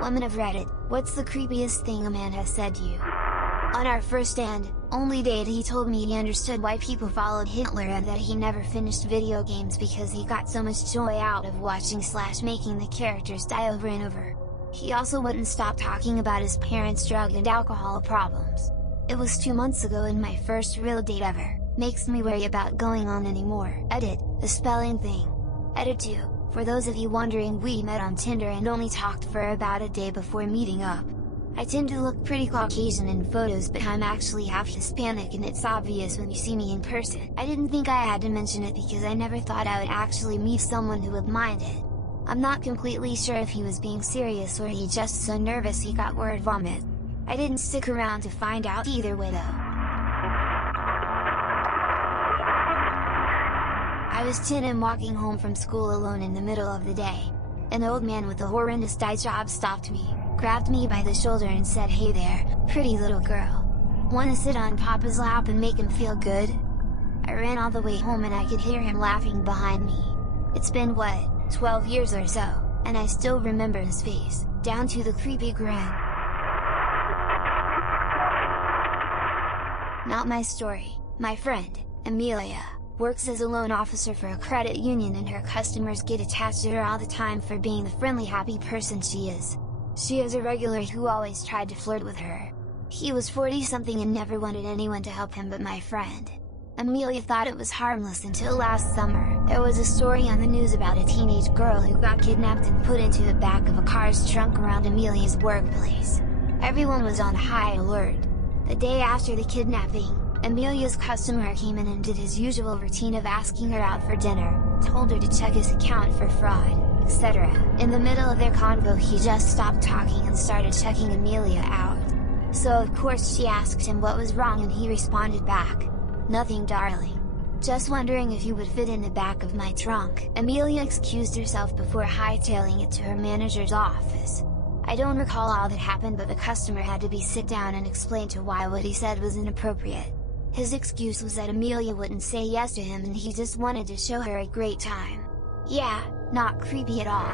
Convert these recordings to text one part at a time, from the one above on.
Woman of Reddit, what's the creepiest thing a man has said to you? On our first and only date he told me he understood why people followed Hitler and that he never finished video games because he got so much joy out of watching/making the characters die over and over. He also wouldn't stop talking about his parents' drug and alcohol problems. It was 2 months ago and my first real date ever, makes me worry about going on anymore. Edit, the spelling thing. Edit 2, for those of you wondering, we met on Tinder and only talked for about a day before meeting up. I tend to look pretty Caucasian in photos but I'm actually half Hispanic and it's obvious when you see me in person. I didn't think I had to mention it because I never thought I would actually meet someone who would mind it. I'm not completely sure if he was being serious or he just so nervous he got word vomit. I didn't stick around to find out either way though. I was 10 and walking home from school alone in the middle of the day. An old man with a horrendous dye job stopped me, grabbed me by the shoulder and said, "Hey there, pretty little girl. Wanna sit on Papa's lap and make him feel good?" I ran all the way home and I could hear him laughing behind me. It's been what, 12 years or so, and I still remember his face, down to the creepy grin. Not my story. My friend, Amelia, works as a loan officer for a credit union and her customers get attached to her all the time for being the friendly happy person she is. She has a regular who always tried to flirt with her. He was 40-something and never wanted anyone to help him but my friend. Amelia thought it was harmless until last summer. There was a story on the news about a teenage girl who got kidnapped and put into the back of a car's trunk around Amelia's workplace. Everyone was on high alert. The day after the kidnapping, Amelia's customer came in and did his usual routine of asking her out for dinner, told her to check his account for fraud, etc. In the middle of their convo he just stopped talking and started checking Amelia out. So of course she asked him what was wrong and he responded back, "Nothing darling. Just wondering if you would fit in the back of my trunk." Amelia excused herself before hightailing it to her manager's office. I don't recall all that happened but the customer had to be sit down and explain to why what he said was inappropriate. His excuse was that Amelia wouldn't say yes to him and he just wanted to show her a great time. Yeah, not creepy at all.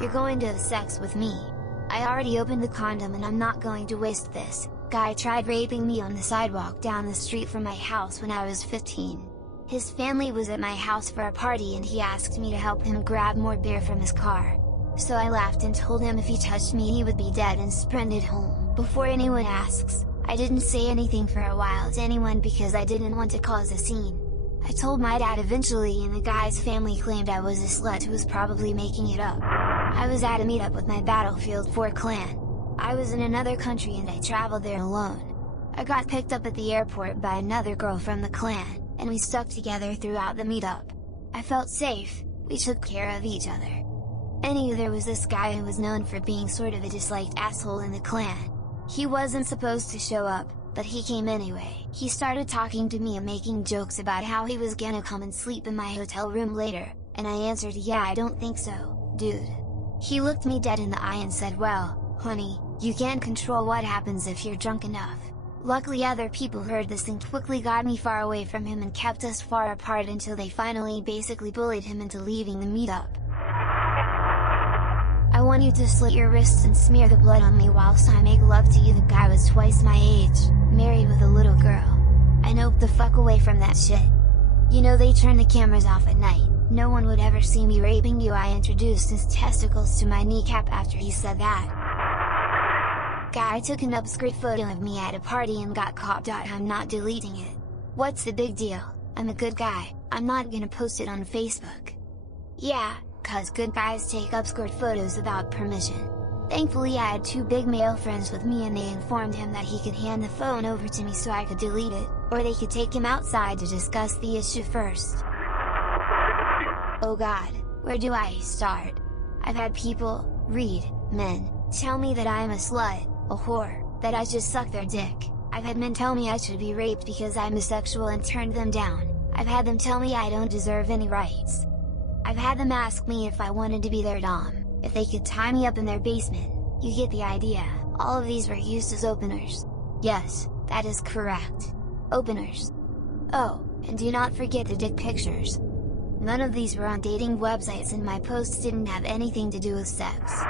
You're going to have sex with me. I already opened the condom and I'm not going to waste this. Guy tried raping me on the sidewalk down the street from my house when I was 15. His family was at my house for a party and he asked me to help him grab more beer from his car. So I laughed and told him if he touched me he would be dead and sprinted home. Before anyone asks, I didn't say anything for a while to anyone because I didn't want to cause a scene. I told my dad eventually and the guy's family claimed I was a slut who was probably making it up. I was at a meetup with my Battlefield 4 clan. I was in another country and I traveled there alone. I got picked up at the airport by another girl from the clan, and we stuck together throughout the meetup. I felt safe, we took care of each other. Anywho, there was this guy who was known for being sort of a disliked asshole in the clan. He wasn't supposed to show up, but he came anyway. He started talking to me and making jokes about how he was gonna come and sleep in my hotel room later, and I answered, "Yeah, I don't think so, dude." He looked me dead in the eye and said, "Well, honey, you can't control what happens if you're drunk enough." Luckily other people heard this and quickly got me far away from him and kept us far apart until they finally basically bullied him into leaving the meetup. "I want you to slit your wrists and smear the blood on me whilst I make love to you." The guy was twice my age, married with a little girl. I noped the fuck away from that shit. You know they turn the cameras off at night, no one would ever see me raping you. I introduced his testicles to my kneecap after he said that. Guy took an upskirt photo of me at a party and got caught. I'm not deleting it. What's the big deal? I'm a good guy, I'm not gonna post it on Facebook. Yeah, cause good guys take upskirt photos without permission. Thankfully I had 2 big male friends with me and they informed him that he could hand the phone over to me so I could delete it, or they could take him outside to discuss the issue first. Oh god, where do I start? I've had people, men, tell me that I am a slut, a whore, that I just suck their dick. I've had men tell me I should be raped because I'm bisexual and turned them down. I've had them tell me I don't deserve any rights. I've had them ask me if I wanted to be their dom, if they could tie me up in their basement. You get the idea. All of these were used as openers. Yes, that is correct. Openers. Oh, and do not forget the dick pictures. None of these were on dating websites and my posts didn't have anything to do with sex.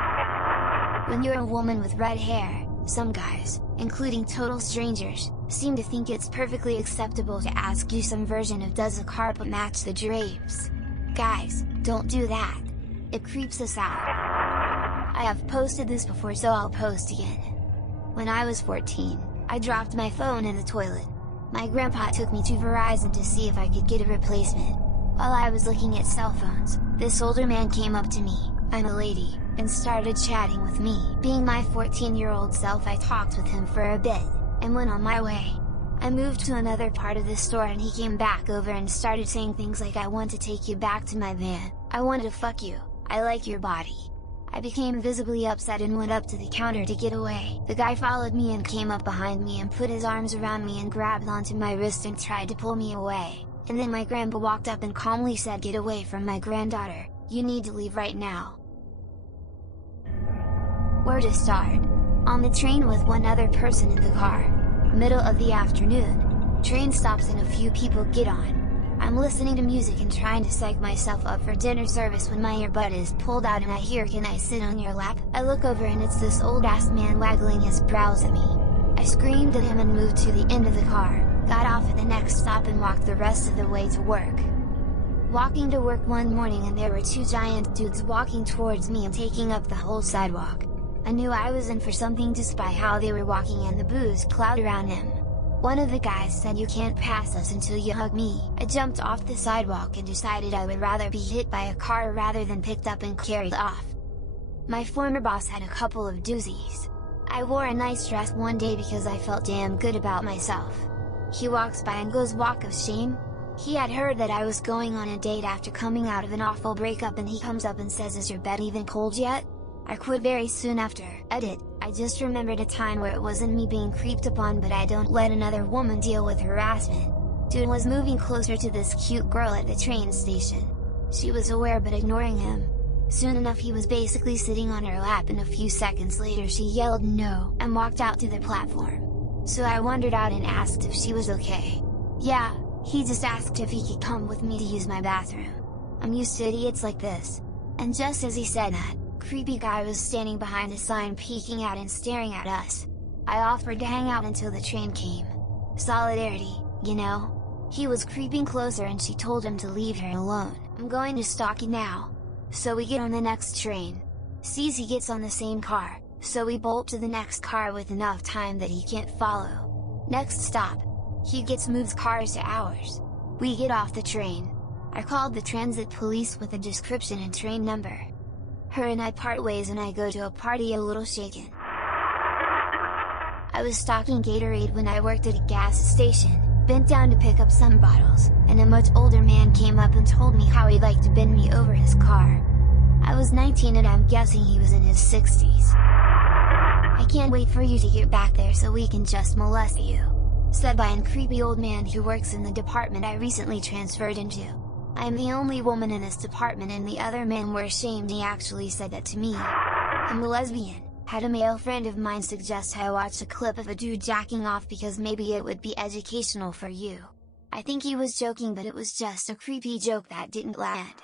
When you're a woman with red hair, some guys, including total strangers, seem to think it's perfectly acceptable to ask you some version of "does the carpet match the drapes?" Guys, don't do that. It creeps us out. I have posted this before, so I'll post again. When I was 14, I dropped my phone in the toilet. My grandpa took me to Verizon to see if I could get a replacement. While I was looking at cell phones, this older man came up to me, I'm a lady, and started chatting with me. Being my 14-year-old self, I talked with him for a bit, and went on my way. I moved to another part of the store and he came back over and started saying things like, "I want to take you back to my van, I want to fuck you, I like your body." I became visibly upset and went up to the counter to get away. The guy followed me and came up behind me and put his arms around me and grabbed onto my wrist and tried to pull me away. And then my grandpa walked up and calmly said, "Get away from my granddaughter, you need to leave right now." Where to start? On the train with one other person in the car. Middle of the afternoon. Train stops and a few people get on. I'm listening to music and trying to psych myself up for dinner service when my earbud is pulled out and I hear, "Can I sit on your lap?" I look over and it's this old ass man waggling his brows at me. I screamed at him and moved to the end of the car, got off at the next stop and walked the rest of the way to work. Walking to work one morning and there were two giant dudes walking towards me and taking up the whole sidewalk. I knew I was in for something just by how they were walking and the booze cloud around him. One of the guys said, "You can't pass us until you hug me." I jumped off the sidewalk and decided I would rather be hit by a car rather than picked up and carried off. My former boss had a couple of doozies. I wore a nice dress one day because I felt damn good about myself. He walks by and goes, "Walk of shame?" He had heard that I was going on a date after coming out of an awful breakup and he comes up and says, "Is your bed even cold yet?" I quit very soon after. Edit, I just remembered a time where it wasn't me being creeped upon, but I don't let another woman deal with harassment. Dude was moving closer to this cute girl at the train station. She was aware but ignoring him. Soon enough he was basically sitting on her lap and a few seconds later she yelled "no" and walked out to the platform. So I wandered out and asked if she was okay. Yeah, he just asked if he could come with me to use my bathroom. I'm used to idiots like this. And just as he said that, creepy guy was standing behind a sign peeking out and staring at us. I offered to hang out until the train came. Solidarity, you know? He was creeping closer and she told him to leave her alone. "I'm going to stalk you now." So we get on the next train. Sees he gets on the same car, so we bolt to the next car with enough time that he can't follow. Next stop. He moves cars to ours. We get off the train. I called the transit police with a description and train number. Her and I part ways and I go to a party a little shaken. I was stocking Gatorade when I worked at a gas station, bent down to pick up some bottles, and a much older man came up and told me how he'd like to bend me over his car. I was 19 and I'm guessing he was in his 60s. "I can't wait for you to get back there so we can just molest you," said by a creepy old man who works in the department I recently transferred into. I am the only woman in this department and the other men were ashamed he actually said that to me. I'm a lesbian. Had a male friend of mine suggest I watch a clip of a dude jacking off because maybe it would be educational for you. I think he was joking, but it was just a creepy joke that didn't land.